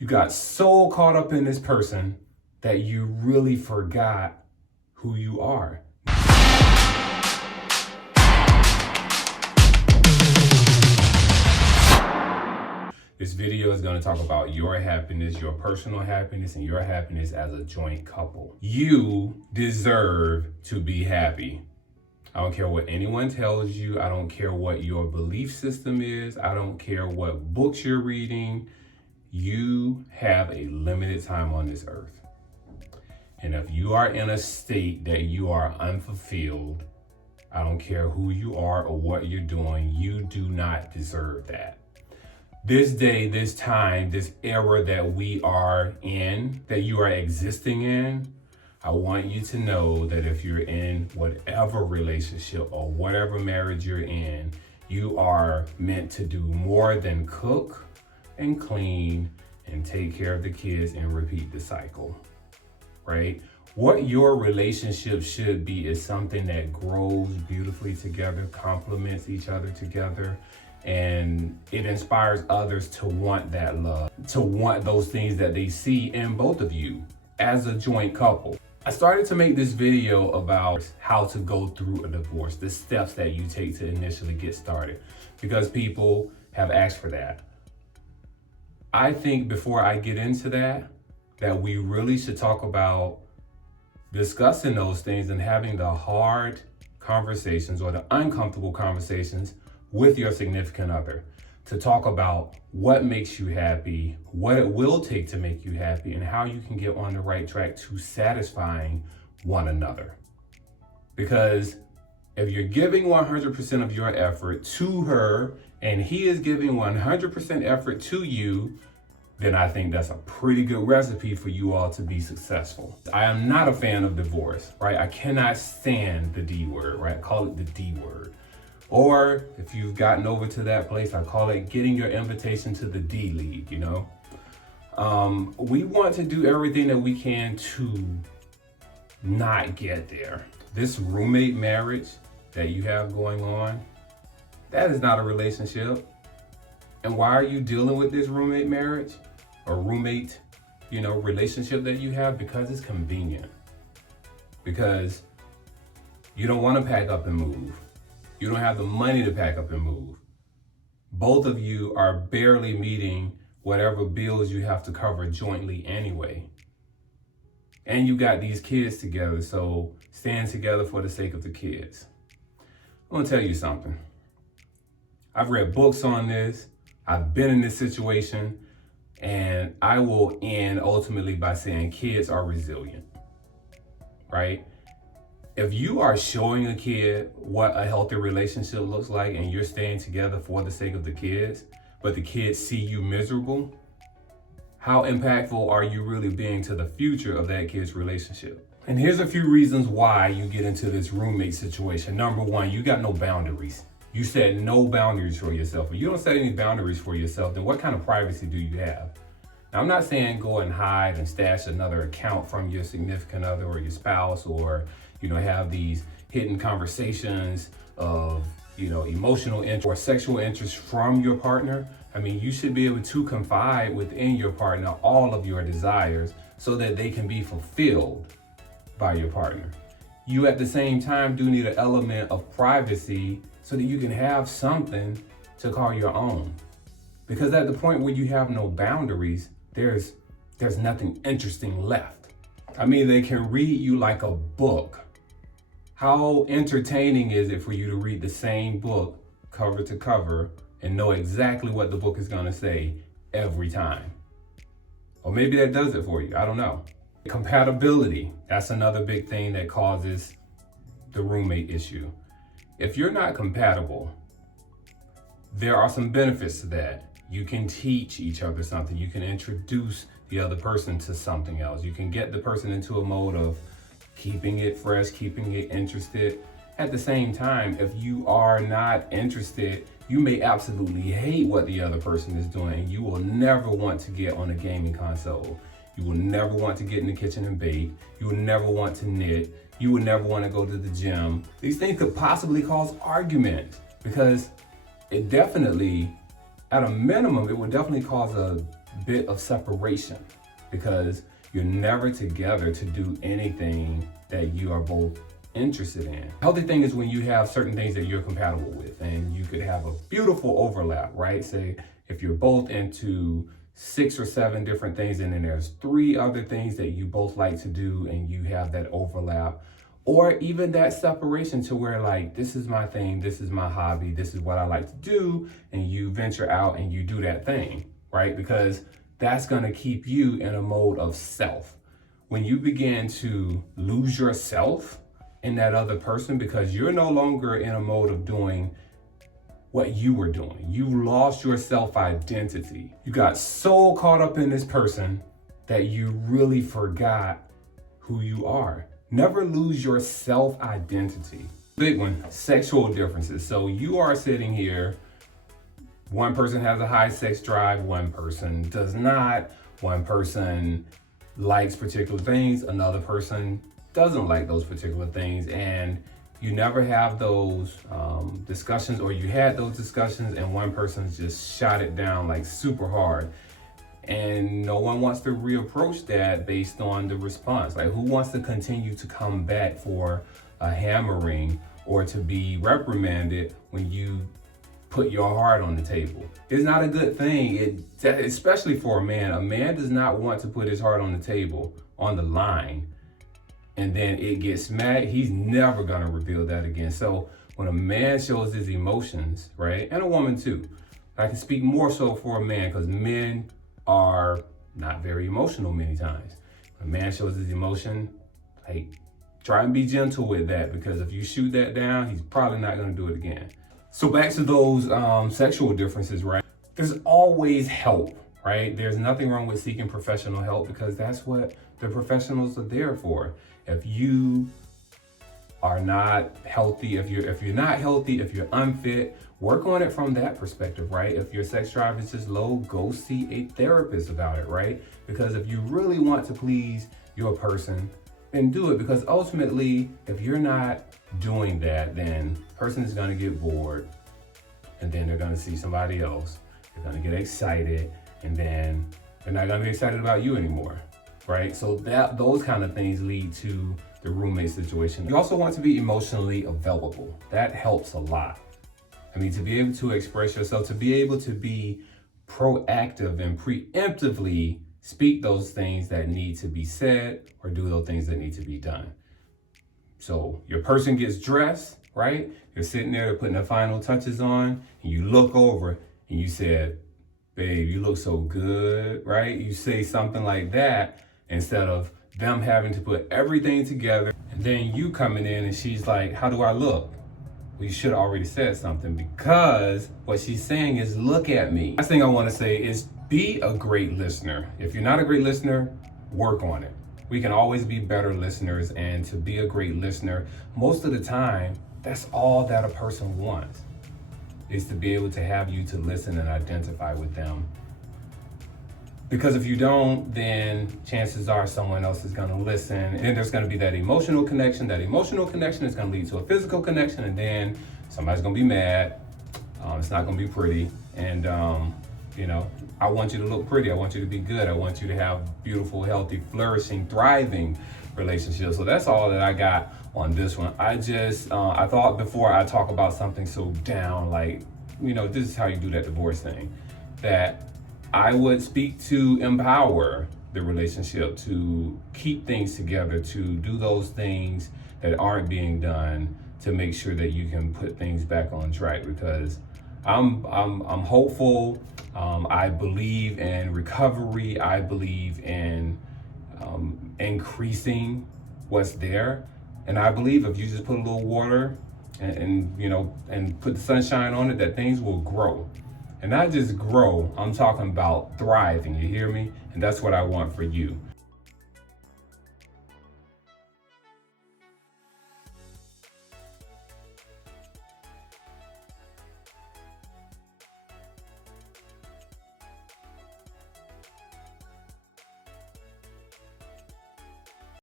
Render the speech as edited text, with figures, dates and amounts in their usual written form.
You got so caught up in this person that you really forgot who you are. This video is going to talk about your happiness, your personal happiness, and your happiness as a joint couple. You deserve to be happy. I don't care what anyone tells you. I don't care what your belief system is. I don't care what books you're reading. You have a limited time on this earth. And if you are in a state that you are unfulfilled, I don't care who you are or what you're doing, you do not deserve that. This day, this time, this era that we are in, that you are existing in, I want you to know that if you're in whatever relationship or whatever marriage you're in, you are meant to do more than cook and clean and take care of the kids and repeat the cycle, right? What your relationship should be is something that grows beautifully together, complements each other together, and it inspires others to want that love, to want those things that they see in both of you as a joint couple. I started to make this video about how to go through a divorce, the steps that you take to initially get started, because people have asked for that. I think before I get into that we really should talk about discussing those things and having the hard conversations or the uncomfortable conversations with your significant other to talk about what makes you happy, what it will take to make you happy, and how you can get on the right track to satisfying one another. Because if you're giving 100% of your effort to her and he is giving 100% effort to you, then I think that's a pretty good recipe for you all to be successful. I am not a fan of divorce, right? I cannot stand the D word, right? I call it the D word. Or if you've gotten over to that place, I call it getting your invitation to the D League, you know? We want to do everything that we can to not get there. This roommate marriage that you have going on, that is not a relationship. And why are you dealing with this roommate marriage or roommate, relationship that you have? Because it's convenient. Because you don't want to pack up and move. You don't have the money to pack up and move. Both of you are barely meeting whatever bills you have to cover jointly anyway. And you got these kids together, so stand together for the sake of the kids. I'm gonna tell you something. I've read books on this. I've been in this situation, and I will end ultimately by saying kids are resilient, right? If you are showing a kid what a healthy relationship looks like and you're staying together for the sake of the kids, but the kids see you miserable, how impactful are you really being to the future of that kid's relationship? And here's a few reasons why you get into this roommate situation. Number one, you got no boundaries. You set no boundaries for yourself. If you don't set any boundaries for yourself, then what kind of privacy do you have? Now, I'm not saying go and hide and stash another account from your significant other or your spouse, or have these hidden conversations of, emotional interest or sexual interest from your partner. I mean, you should be able to confide within your partner all of your desires so that they can be fulfilled by your partner. You at the same time do need an element of privacy so that you can have something to call your own. Because at the point where you have no boundaries, there's nothing interesting left. I mean, they can read you like a book. How entertaining is it for you to read the same book cover to cover and know exactly what the book is going to say every time? Or maybe that does it for you. I don't know. Compatibility. That's another big thing that causes the roommate issue. If you're not compatible, there are some benefits to that. You can teach each other something. You can introduce the other person to something else. You can get the person into a mode of keeping it fresh, keeping it interested. At the same time, if you are not interested, you may absolutely hate what the other person is doing. You will never want to get on a gaming console. You will never want to get in the kitchen and bake. You will never want to knit. You will never want to go to the gym. These things could possibly cause arguments because it definitely, at a minimum, it would definitely cause a bit of separation because you're never together to do anything that you are both interested in. Healthy thing is when you have certain things that you're compatible with, and you could have a beautiful overlap, right? Say if you're both into 6 or 7 different things, and then there's 3 other things that you both like to do, and you have that overlap, or even that separation to where like, this is my thing, this is my hobby, this is what I like to do, and you venture out and you do that thing, right? Because that's gonna keep you in a mode of self. When you begin to lose yourself in that other person because you're no longer in a mode of doing what you were doing, you lost your self-identity. You got so caught up in this person that you really forgot who you are. Never lose your self-identity. Big one, sexual differences. So you are sitting here, one person has a high sex drive, one person does not, one person likes particular things, another person doesn't like those particular things, and you never have those discussions, or you had those discussions and one person's just shot it down like super hard, and no one wants to reapproach that based on the response. Like, who wants to continue to come back for a hammering or to be reprimanded when you put your heart on the table? It's not a good thing, especially for a man. A man does not want to put his heart on the table, on the line, and then it gets mad. He's never gonna reveal that again. So when a man shows his emotions, right, and a woman too, I can speak more so for a man because men are not very emotional many times. When a man shows his emotion, like, try and be gentle with that, because if you shoot that down, he's probably not gonna do it again. So back to those sexual differences, right? There's always help, right? There's nothing wrong with seeking professional help because that's what the professionals are there for. If you are not healthy, if you're not healthy, if you're unfit, work on it from that perspective, right? If your sex drive is just low, go see a therapist about it, right? Because if you really want to please your person, then do it, because ultimately, if you're not doing that, then person is going to get bored, and then they're going to see somebody else. They're going to get excited, and then they're not going to be excited about you anymore, right? So those kind of things lead to the roommate situation. You also want to be emotionally available. That helps a lot. I mean, to be able to express yourself, to be able to be proactive and preemptively speak those things that need to be said or do those things that need to be done. So your person gets dressed, right? You're sitting there putting the final touches on, and you look over and you said, babe, you look so good, right? You say something like that instead of them having to put everything together, and then you coming in and she's like, how do I look? Well, you should have already said something, because what she's saying is, look at me. Last thing I want to say is be a great listener. If you're not a great listener, work on it. We can always be better listeners, and to be a great listener, most of the time, that's all that a person wants, is to be able to have you to listen and identify with them. Because if you don't, then chances are someone else is gonna listen, and then there's gonna be that emotional connection. That emotional connection is gonna lead to a physical connection, and then somebody's gonna be mad. It's not gonna be pretty. And I want you to look pretty. I want you to be good. I want you to have beautiful, healthy, flourishing, thriving relationships. So that's all that I got on this one. I thought before I talk about something so down, like, this is how you do that divorce thing, that I would speak to empower the relationship, to keep things together, to do those things that aren't being done, to make sure that you can put things back on track. Because I'm hopeful. I believe in recovery. I believe in increasing what's there, and I believe if you just put a little water and put the sunshine on it, that things will grow. And not just grow, I'm talking about thriving, you hear me? And that's what I want for you.